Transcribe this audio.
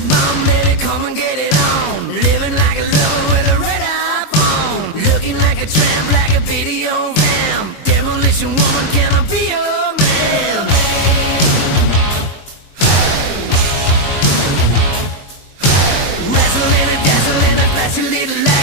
a bomb, baby, come and get it on. Living like a lover with a red iPhone. Looking like a tramp, like a video vamp. Demolition woman, can I be your man? Wrestling and dazzling, a flashy little light.